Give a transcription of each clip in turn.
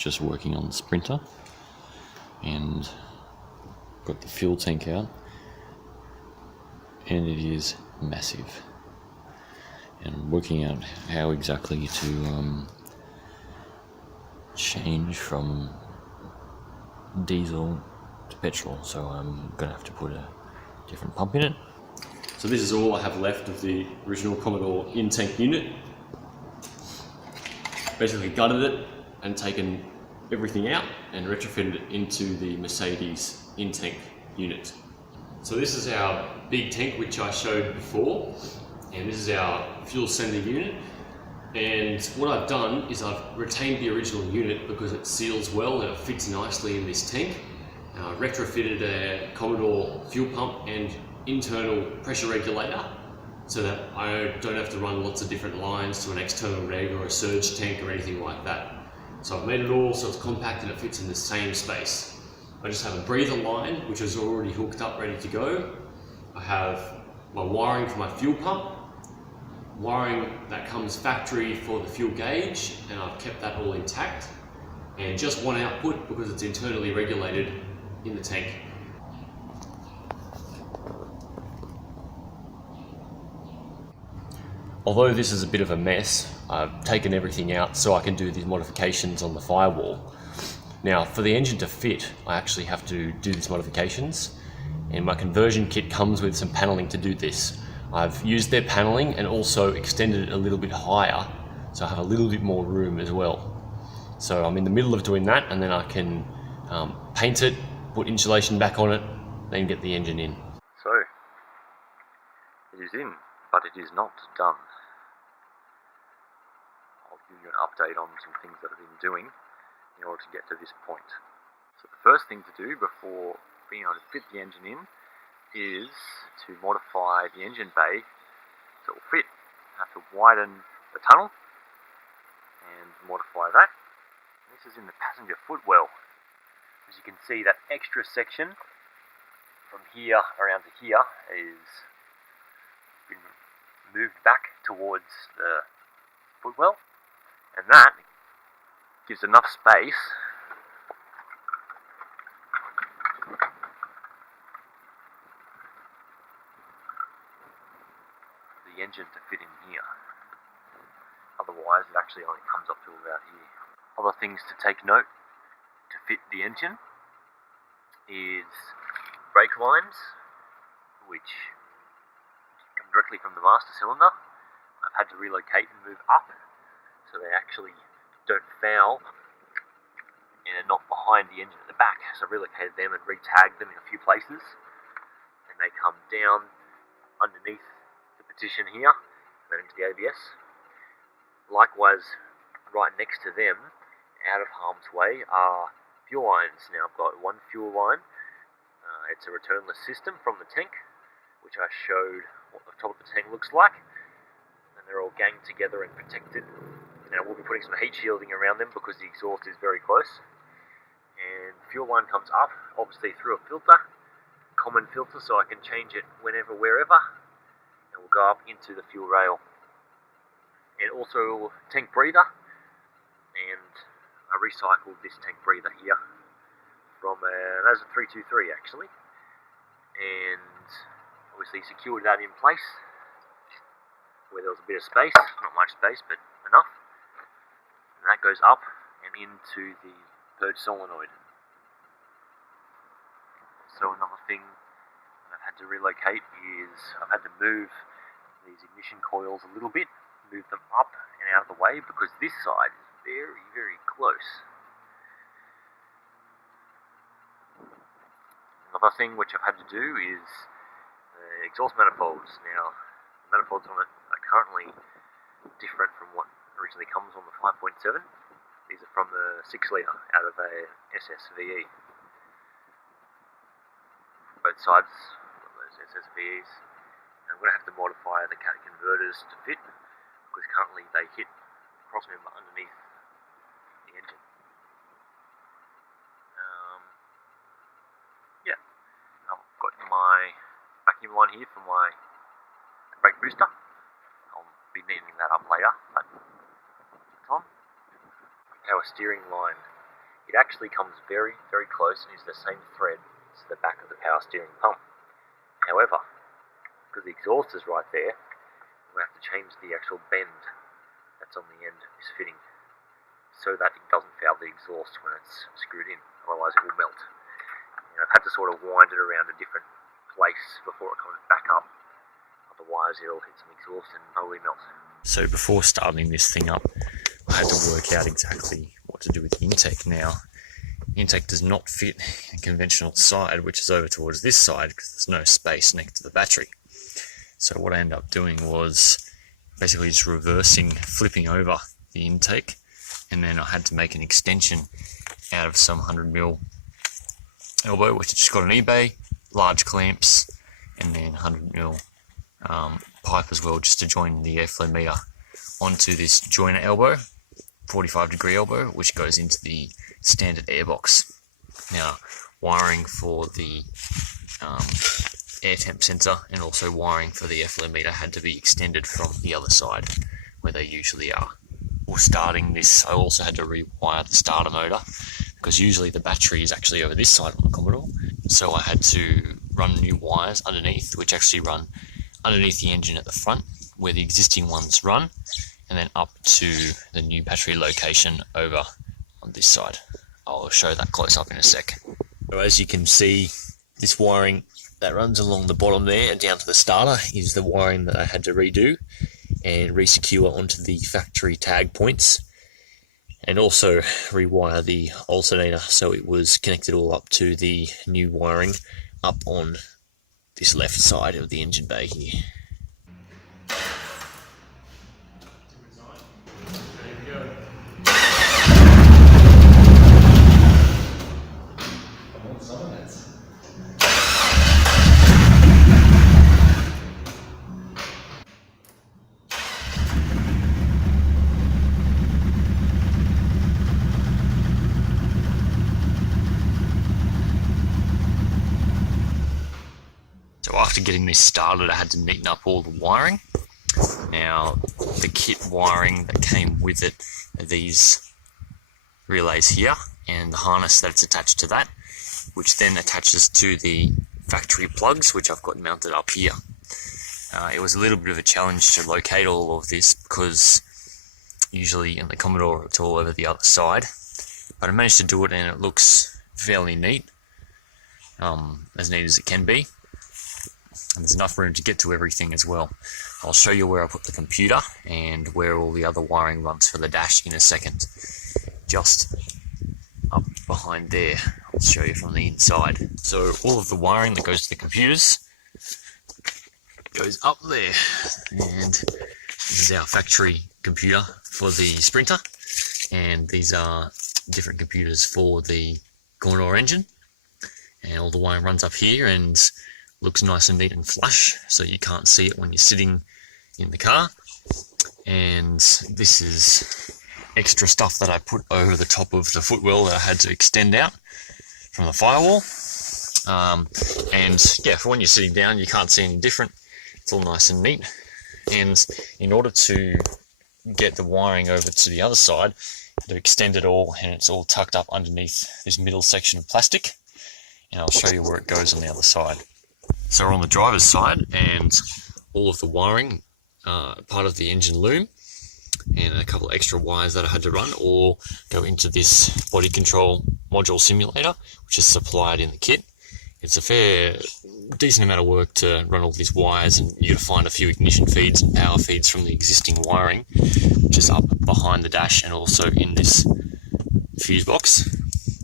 just working on the Sprinter, and got the fuel tank out, and it is massive. And working out how exactly to change from diesel to petrol, so I'm gonna have to put a different pump in it. So this is all I have left of the original Commodore in-tank unit. Basically gutted it and taken everything out and retrofitted it into the Mercedes in-tank unit. So this is our big tank which I showed before, and this is our fuel sender unit. And what I've done is I've retained the original unit because it seals well and it fits nicely in this tank. I retrofitted a Commodore fuel pump and internal pressure regulator so that I don't have to run lots of different lines to an external reg or a surge tank or anything like that. So I've made it all so it's compact and it fits in the same space. I just have a breather line which is already hooked up, ready to go. I have my wiring for my fuel pump, wiring that comes factory for the fuel gauge, and I've kept that all intact, and just one output because it's internally regulated in the tank. Although this is a bit of a mess, I've taken everything out so I can do these modifications on the firewall. Now for the engine to fit, I actually have to do these modifications, and my conversion kit comes with some paneling to do this. I've used their paneling and also extended it a little bit higher, so I have a little bit more room as well. So I'm in the middle of doing that, and then I can paint it, put insulation back on it, then get the engine in. So, it is in, but it is not done. I'll give you an update on some things that I've been doing in order to get to this point. So the first thing to do before being able to fit the engine in is to modify the engine bay so it will fit. I have to widen the tunnel and modify that. This is in the passenger footwell. As you can see, that extra section from here around to here is been moved back towards the footwell, and that gives enough space for the engine to fit in here. Otherwise it actually only comes up to about here. Other things to take note to fit the engine is brake lines, which come directly from the master cylinder. I've had to relocate and move up so they actually don't foul and are not behind the engine at the back. So I relocated them and re-tagged them in a few places, and they come down underneath the partition here and then into the ABS. Likewise, right next to them, out of harm's way, are fuel lines. Now I've got one fuel line. It's a returnless system from the tank, which I showed what the top of the tank looks like, and they're all ganged together and protected. Now we'll be putting some heat shielding around them because the exhaust is very close. And fuel line comes up, obviously through a filter, common filter, so I can change it whenever, wherever, and we'll go up into the fuel rail. And also tank breather, and I recycled this tank breather here from an ASA323 actually, and obviously secured that in place where there was a bit of space, not much space but enough, and that goes up and into the purge solenoid. So another thing I've had to relocate is I've had to move these ignition coils a little bit, move them up and out of the way because this side is very, very close. Another thing which I've had to do is the exhaust manifolds. Now, the manifolds on it are currently different from what originally comes on the 5.7. These are from the 6 litre out of a SSVE. Both sides of those SSVEs. And I'm going to have to modify the cat converters to fit because currently they hit crossmember underneath the engine. Yeah, I've got my vacuum line here for my brake booster. I'll be neatening that up later, but it's on. Power steering line. it actually comes very, very close and is the same thread as the back of the power steering pump. However, because the exhaust is right there, we have to change the actual bend that's on the end of this fitting so that it doesn't foul the exhaust when it's screwed in, otherwise it will melt. And I've had to sort of wind it around a different place before it comes back up, otherwise it'll hit some exhaust and totally melt. So before starting this thing up, I had to work out exactly what to do with the intake. Now, the intake does not fit a conventional side, which is over towards this side because there's no space next to the battery. So what I ended up doing was basically just flipping over the intake, and then I had to make an extension out of some 100mm elbow, which I just got on eBay, large clamps, and then 100mm pipe as well, just to join the airflow meter onto this joiner elbow, 45-degree elbow, which goes into the standard airbox. Now, wiring for the air temp sensor and also wiring for the airflow meter had to be extended from the other side where they usually are. Before starting this, I also had to rewire the starter motor because usually the battery is actually over this side on the Commodore. So I had to run new wires underneath, which actually run underneath the engine at the front where the existing ones run, and then up to the new battery location over on this side. I'll show that close up in a sec. So as you can see, this wiring that runs along the bottom there and down to the starter is the wiring that I had to redo and resecure onto the factory tag points, and also rewire the alternator so it was connected all up to the new wiring up on this left side of the engine bay here. So after getting this started, I had to neaten up all the wiring. Now, the kit wiring that came with it are these relays here and the harness that's attached to that, which then attaches to the factory plugs, which I've got mounted up here. It was a little bit of a challenge to locate all of this because usually in the Commodore it's all over the other side, but I managed to do it and it looks fairly neat, as neat as it can be. And there's enough room to get to everything as well. I'll show you where I put the computer and where all the other wiring runs for the dash in a second. Just up behind there, I'll show you from the inside. So all of the wiring that goes to the computers goes up there, and this is our factory computer for the Sprinter, and these are different computers for the Commodore engine, and all the wiring runs up here and looks nice and neat and flush, so you can't see it when you're sitting in the car. And this is extra stuff that I put over the top of the footwell that I had to extend out from the firewall. And yeah, for when you're sitting down, you can't see any different. It's all nice and neat. And in order to get the wiring over to the other side, to extend it all, and it's all tucked up underneath this middle section of plastic. And I'll show you where it goes on the other side. So we're on the driver's side, and all of the wiring, part of the engine loom, and a couple of extra wires that I had to run all go into this body control module simulator, which is supplied in the kit. It's a fair, decent amount of work to run all these wires, and you got to find a few ignition feeds and power feeds from the existing wiring, which is up behind the dash and also in this fuse box.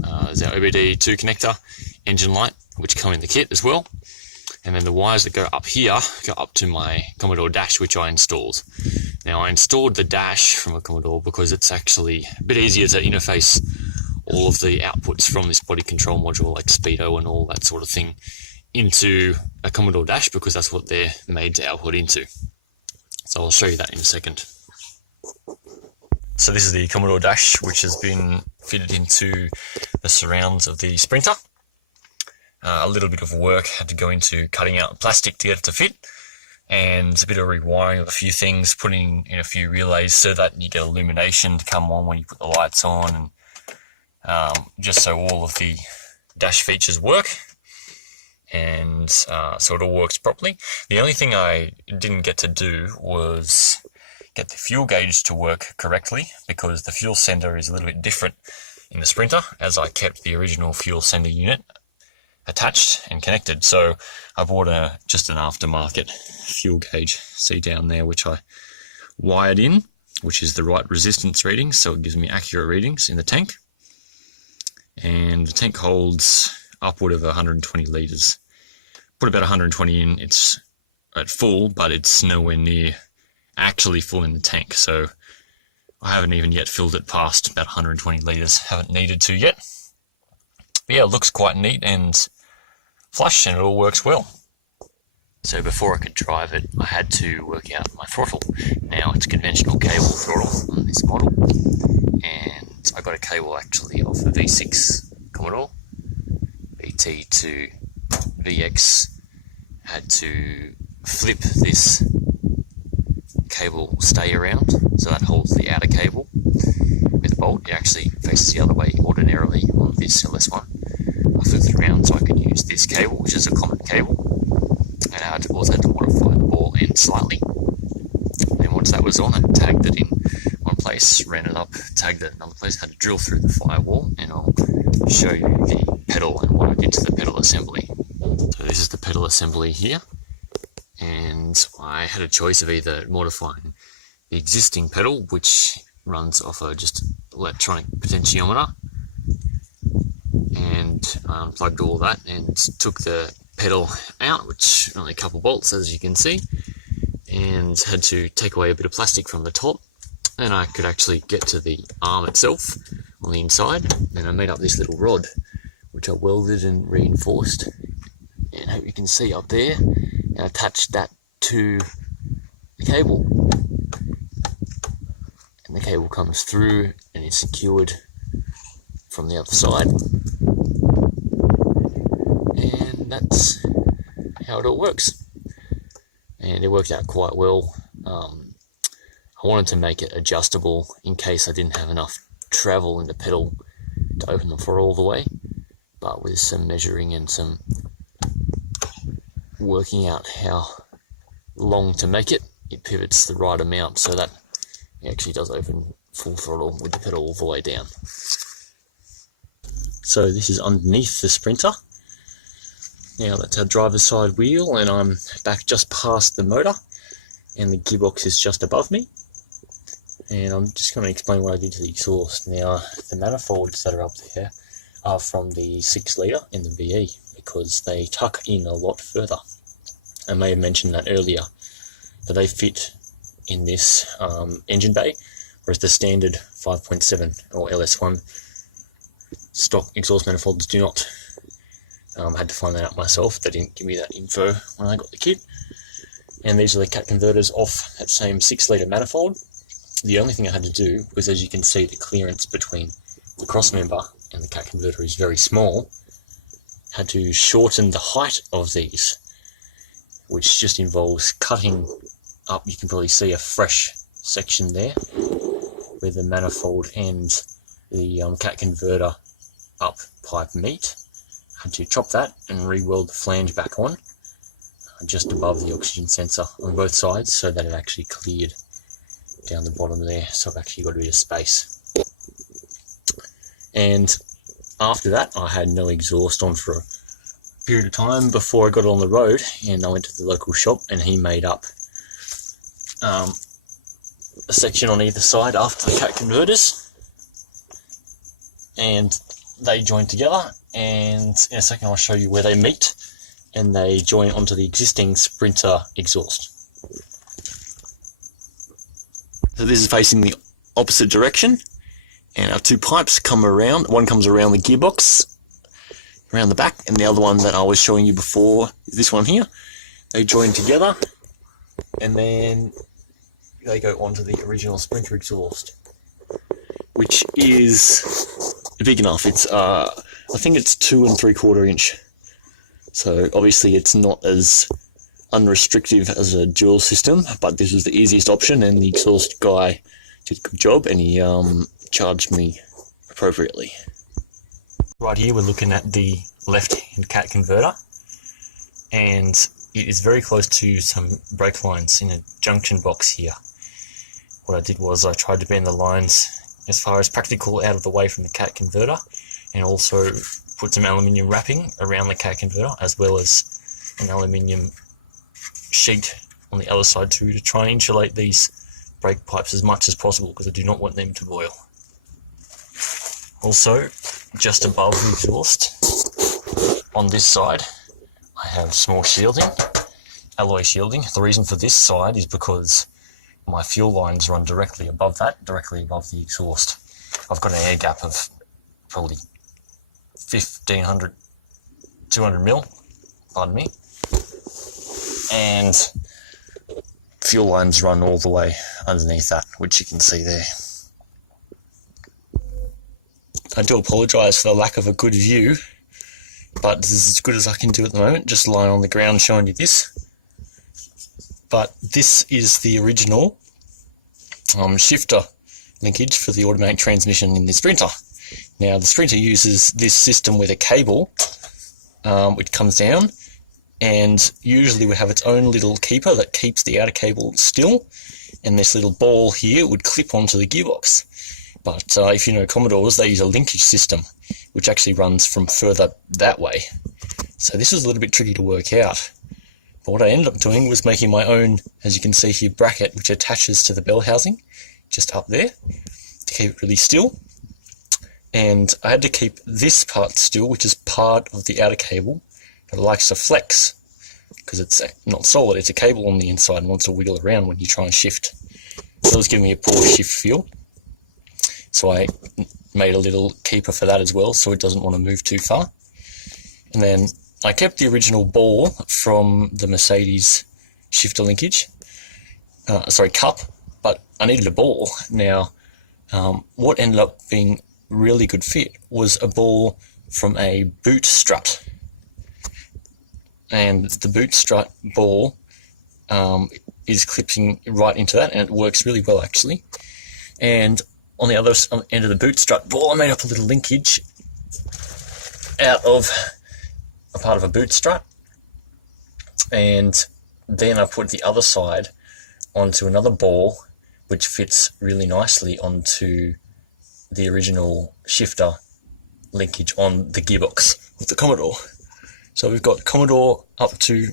There's our OBD2 connector, engine light, which come in the kit as well. And then the wires that go up here go up to my Commodore dash, which I installed. Now, I installed the dash from a Commodore because it's actually a bit easier to interface all of the outputs from this body control module, like speedo and all that sort of thing, into a Commodore dash, because that's what they're made to output into. So I'll show you that in a second. So this is the Commodore dash, which has been fitted into the surrounds of the Sprinter. A little bit of work had to go into cutting out plastic to get it to fit, and a bit of rewiring of a few things, putting in a few relays so that you get illumination to come on when you put the lights on, just so all of the dash features work, and so it all works properly. The only thing I didn't get to do was get the fuel gauge to work correctly, because the fuel sender is a little bit different in the Sprinter, as I kept the original fuel sender unit attached and connected. So I bought just an aftermarket fuel gauge, see down there, which I wired in, which is the right resistance reading, so it gives me accurate readings in the tank. And the tank holds upward of 120 litres. Put about 120 in, it's at full, but it's nowhere near actually full in the tank, so I haven't even yet filled it past about 120 litres, haven't needed to yet. But yeah, it looks quite neat and flush, and it all works well. So before I could drive it, I had to work out my throttle. Now it's conventional cable throttle on this model, and I got a cable actually off the V6 Commodore, BT to VX. Had to flip this cable stay around, so that holds the outer cable with a bolt. It actually faces the other way ordinarily on this LS1. I flipped it around so I could use this cable, which is a common cable, and I also had to modify the ball end slightly. And once that was on, I tagged it in one place, ran it up, tagged it in another place, had to drill through the firewall, and I'll show you the pedal and what I did to the pedal assembly. So this is the pedal assembly here, and I had a choice of either modifying the existing pedal, which runs off a just electronic potentiometer, and I unplugged all that and took the pedal out, which only a couple bolts, as you can see, and had to take away a bit of plastic from the top, and I could actually get to the arm itself on the inside. Then I made up this little rod, which I welded and reinforced, and I hope you can see up there, and attached that to the cable, and the cable comes through and is secured from the other side, and that's how it all works. And it worked out quite well. I wanted to make it adjustable in case I didn't have enough travel in the pedal to open the throttle all the way, but with some measuring and some working out how long to make it, it pivots the right amount so that it actually does open full throttle with the pedal all the way down. So this is underneath the Sprinter. Now that's our driver's side wheel, and I'm back just past the motor, and the gearbox is just above me. And I'm just going to explain what I did to the exhaust. Now, the manifolds that are up there are from the 6 litre in the VE, because they tuck in a lot further. I may have mentioned that earlier, but they fit in this engine bay, whereas the standard 5.7 or LS1 stock exhaust manifolds do not. I had to find that out myself. They didn't give me that info when I got the kit. And these are the cat converters off that same 6 litre manifold. The only thing I had to do was, as you can see, the clearance between the cross member and the cat converter is very small. Had to shorten the height of these, which just involves cutting up. You can probably see a fresh section there where the manifold and the cat converter up pipe meet. Had to chop that and re-weld the flange back on just above the oxygen sensor on both sides, so that it actually cleared down the bottom there. So I've actually got a bit of space. And after that, I had no exhaust on for a period of time before I got on the road, and I went to the local shop, and he made up a section on either side after the cat converters, and they join together, and in a second I'll show you where they meet, and they join onto the existing Sprinter exhaust. So this is facing the opposite direction, and our 2 pipes come around. One comes around the gearbox, around the back, and the other one that I was showing you before is this one here. They join together, and then they go onto the original Sprinter exhaust, which is big enough. It's I think it's 2 3/4 inch. So obviously it's not as unrestrictive as a dual system, but this was the easiest option, and the exhaust guy did a good job, and he charged me appropriately. Right here we're looking at the left-hand cat converter, and it is very close to some brake lines in a junction box here. What I did was I tried to bend the lines as far as practical out of the way from the cat converter, and also put some aluminium wrapping around the cat converter, as well as an aluminium sheet on the other side too, to try and insulate these brake pipes as much as possible, because I do not want them to boil. Also, just above the exhaust on this side, I have small shielding, alloy shielding. The reason for this side is because my fuel lines run directly above that, directly above the exhaust. I've got an air gap of probably 1,500, 200 mil, pardon me, and fuel lines run all the way underneath that, which you can see there. I do apologise for the lack of a good view, but this is as good as I can do at the moment, just lying on the ground showing you this. But this is the original shifter linkage for the automatic transmission in the Sprinter. Now the Sprinter uses this system with a cable which comes down, and usually would have its own little keeper that keeps the outer cable still, and this little ball here would clip onto the gearbox. But if you know Commodores, they use a linkage system which actually runs from further that way. So this was a little bit tricky to work out. But what I ended up doing was making my own, as you can see here, bracket which attaches to the bell housing just up there to keep it really still. And I had to keep this part still, which is part of the outer cable, but it likes to flex because it's not solid, it's a cable on the inside and wants to wiggle around when you try and shift. So it was giving me a poor shift feel. So I made a little keeper for that as well, so it doesn't want to move too far. And then I kept the original ball from the Mercedes shifter linkage, cup, but I needed a ball. Now, what ended up being really good fit was a ball from a boot strut. And the boot strut ball is clipping right into that, and it works really well actually. And on the other end of the boot strut ball, I made up a little linkage out of a part of a boot strut, and then I put the other side onto another ball which fits really nicely onto the original shifter linkage on the gearbox with the Commodore. So we've got Commodore up to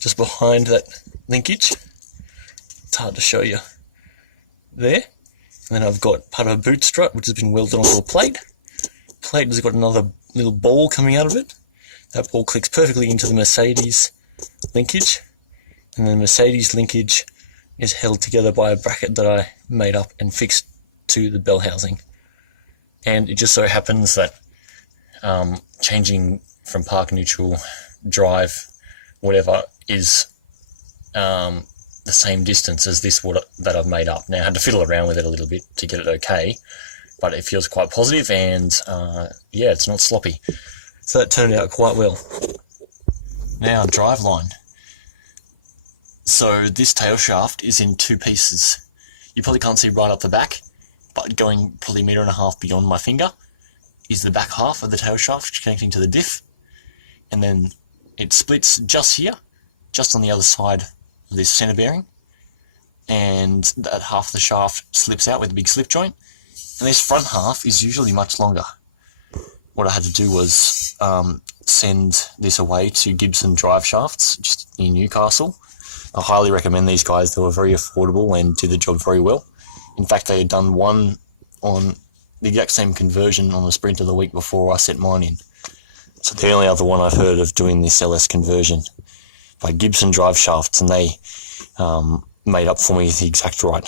just behind that linkage. It's hard to show you there. And then I've got part of a boot strut which has been welded onto a plate. Plate has got another little ball coming out of it. That ball clicks perfectly into the Mercedes linkage, and the Mercedes linkage is held together by a bracket that I made up and fixed to the bell housing. And it just so happens that changing from park neutral, drive, whatever, is the same distance as this that I've made up. Now I had to fiddle around with it a little bit to get it okay, but it feels quite positive, and yeah, it's not sloppy. So that turned out quite well. Now, driveline. So this tail shaft is in two pieces. You probably can't see right up the back, but going probably 1.5 meters beyond my finger is the back half of the tail shaft connecting to the diff, and then it splits just here, just on the other side of this centre bearing, and that half of the shaft slips out with a big slip joint, and this front half is usually much longer. What I had to do was send this away to Gibson Drive Shafts, just in Newcastle. I highly recommend these guys. They were very affordable and did the job very well. In fact, they had done one on the exact same conversion on the Sprinter the week before I sent mine in. So the only other one I've heard of doing this LS conversion by Gibson Drive Shafts, and they made up for me the exact right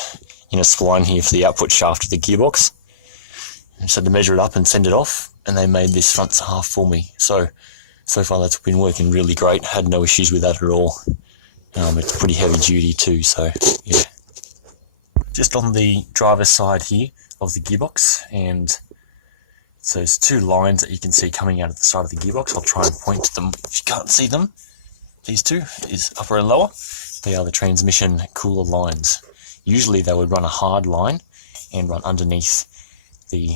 in a spline here for the output shaft of the gearbox. I just had to measure it up and send it off, and they made this front half for me. So far that's been working really great. Had no issues with that at all. It's pretty heavy duty too, so yeah. Just on the driver's side here of the gearbox, and so there's two lines that you can see coming out of the side of the gearbox. I'll try and point to them if you can't see them. These two is upper and lower. They are the transmission cooler lines. Usually they would run a hard line and run underneath the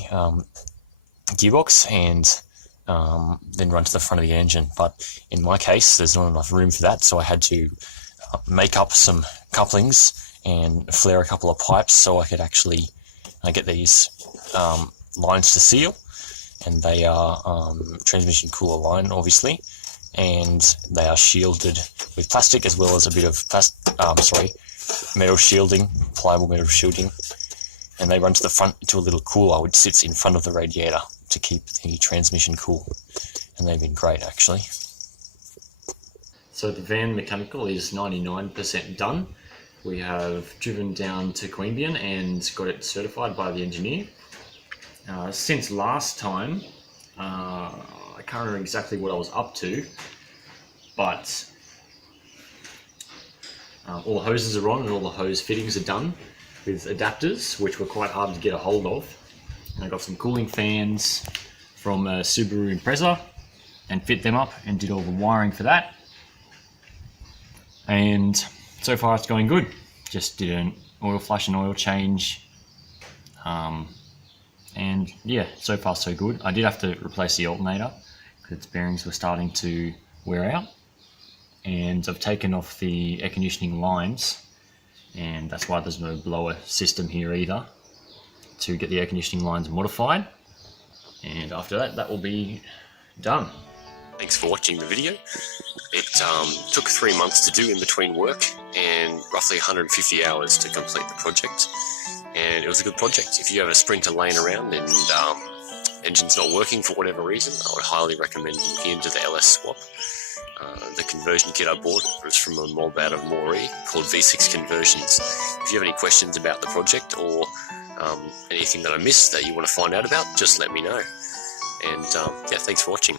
gearbox, and then run to the front of the engine. But in my case, there's not enough room for that, so I had to make up some couplings and flare a couple of pipes so I could actually get these lines to seal. And they are transmission cooler line, obviously, and they are shielded with plastic as well as a bit of metal shielding, pliable metal shielding, and they run to the front to a little cooler which sits in front of the radiator to keep the transmission cool, and they've been great actually. So the van mechanical is 99% done. We have driven down to Queanbeyan and got it certified by the engineer. Since last time, I can't remember exactly what I was up to, but all the hoses are on and all the hose fittings are done with adapters, which were quite hard to get a hold of. And I got some cooling fans from Subaru Impreza and fit them up and did all the wiring for that. And so far it's going good. Just did an oil flush and oil change. And yeah, so far so good. I did have to replace the alternator because its bearings were starting to wear out. And I've taken off the air conditioning lines, and that's why there's no blower system here either, to get the air conditioning lines modified. And after that, that will be done. Thanks for watching the video. It took 3 months to do in between work and roughly 150 hours to complete the project. And it was a good project. If you have a Sprinter laying around and engine's not working for whatever reason, I would highly recommend looking into the LS swap. The conversion kit I bought was from a mob out of Moree called V6 Conversions. If you have any questions about the project or anything that I missed that you want to find out about, just let me know. And yeah, thanks for watching.